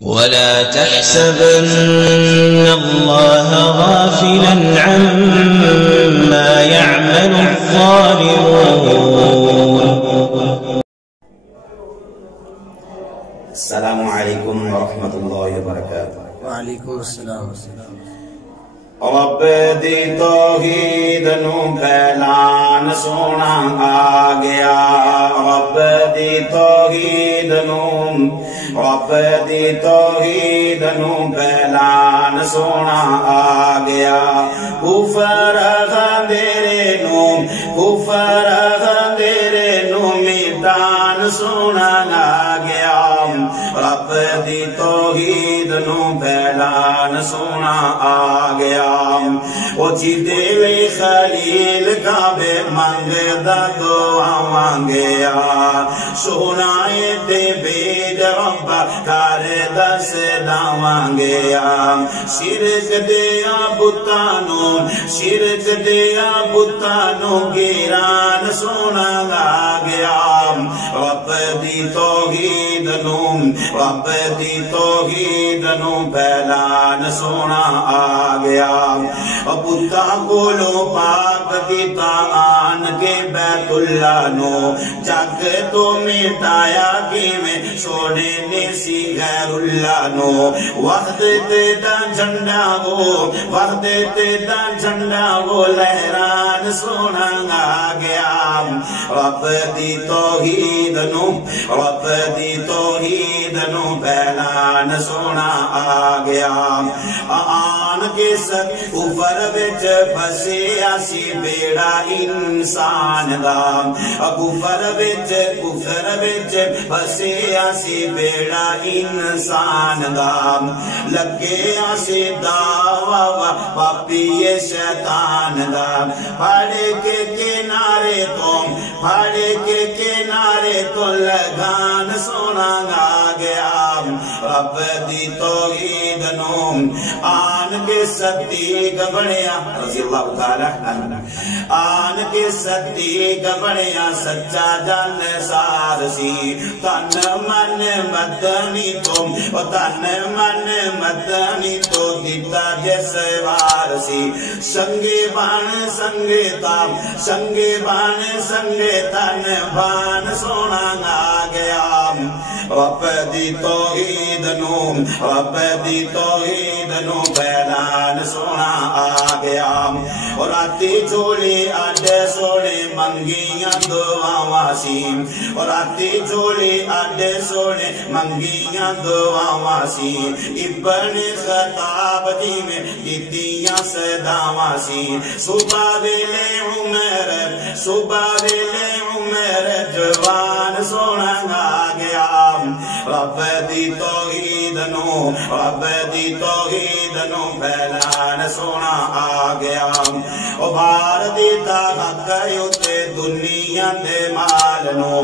ولا تحسبن الله غافلا عما يعمل الظالمون. السلام علیکم ورحمۃ اللہ وبرکاتہ. وعلیکم السلام. رب دی توحید نو پھیلان سونا آ گیا. رب دی توحید نو پھیلان سونا آ گیا. کفر خاندیرے نو میدان سونا آ گیا. رب دی توحید نو پھیلان سونا آ گیا. او جی دیوے خلیل کعبے منگدا دعا مانگیا. سونا تے بیج رب کار دس دا مانگیا. شرک دیا بتانو گیران سونا آ گیا. رب دی توحید نو پھیلان سونا آ گیا. بتا بولو پاک کیتا آن کے بیت اللہ نو. جگ تو مٹایا کی میں سونے نیسی غیر اللہ نو. وحدت دا جھنڈا وہ لہران سونا آ گیا. رب دی توحید نو پھیلان سونا آ گیا. آن کے ست اوپر وچ بسیا سی بیڑا انسان دا. کفر وچ بسیا سی بیڑا انسان دا. لگیا سی دعوا پاپی شیطان دا. پھاڑے کے کنارے تو لگان سونا آ گیا. رب دی توحید نو آن کے صدیق بنیا رضی اللہ تعالی عنہ. آن کے صدیق بنیا سچا جان سار سی. تن من مدنی تو دیتا جیسے وار سی. سنگے بان سنگے تن بان سونا آ گیا. رب دی توحید نو پھیلان سونا آ گیا. اور راتی جھولی آڈے سونے منگیاں دعاواں سی. اور راتی جھولی آڈے سونے منگیاں دعاواں سی. ابن خطاب جی میں کیتیاں صداواں سی. صبح ویلے عمر جوان سونا آ گیا. رب دی توحید نو پھیلان سونا آ گیا. او بار دیتا حق اتے دنیا دے مال نو.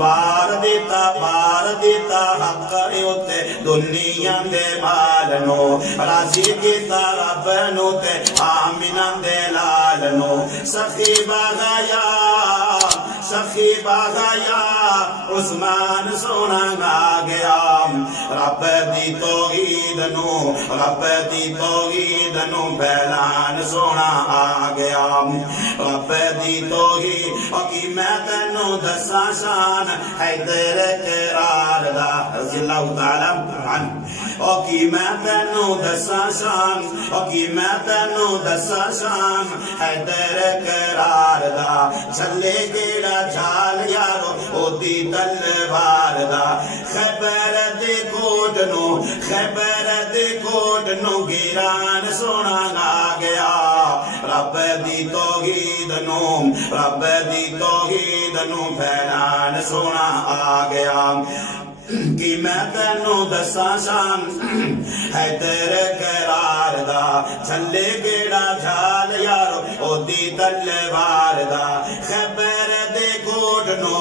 بار دیتا حق اتے دنیا دے مال نو. راضی کیتا رب نو تے آمینہ دے لال نو. سخی باغایا عثمان سونا آ گیا. رب دی توحید نو پھیلان سونا آ گیا. رب دی توحید کی میں تینو دسا شان حیدر قرار دا رضی اللہ تعالی عنہ. کی میں تینو دسا شان حیدر قرار دا. چلے گیڑا جھال یارو او دی تلوار دا. خیبر دے کوٹ نو گیران سونا آ گیا. رب دی توحید نو پھیلان سونا آ گیا. کی میں تینو دسا شان حیدر قرار دا. چلے گیڑا جھال یارو او دی تلوار دا. خیبر دے کوٹ نو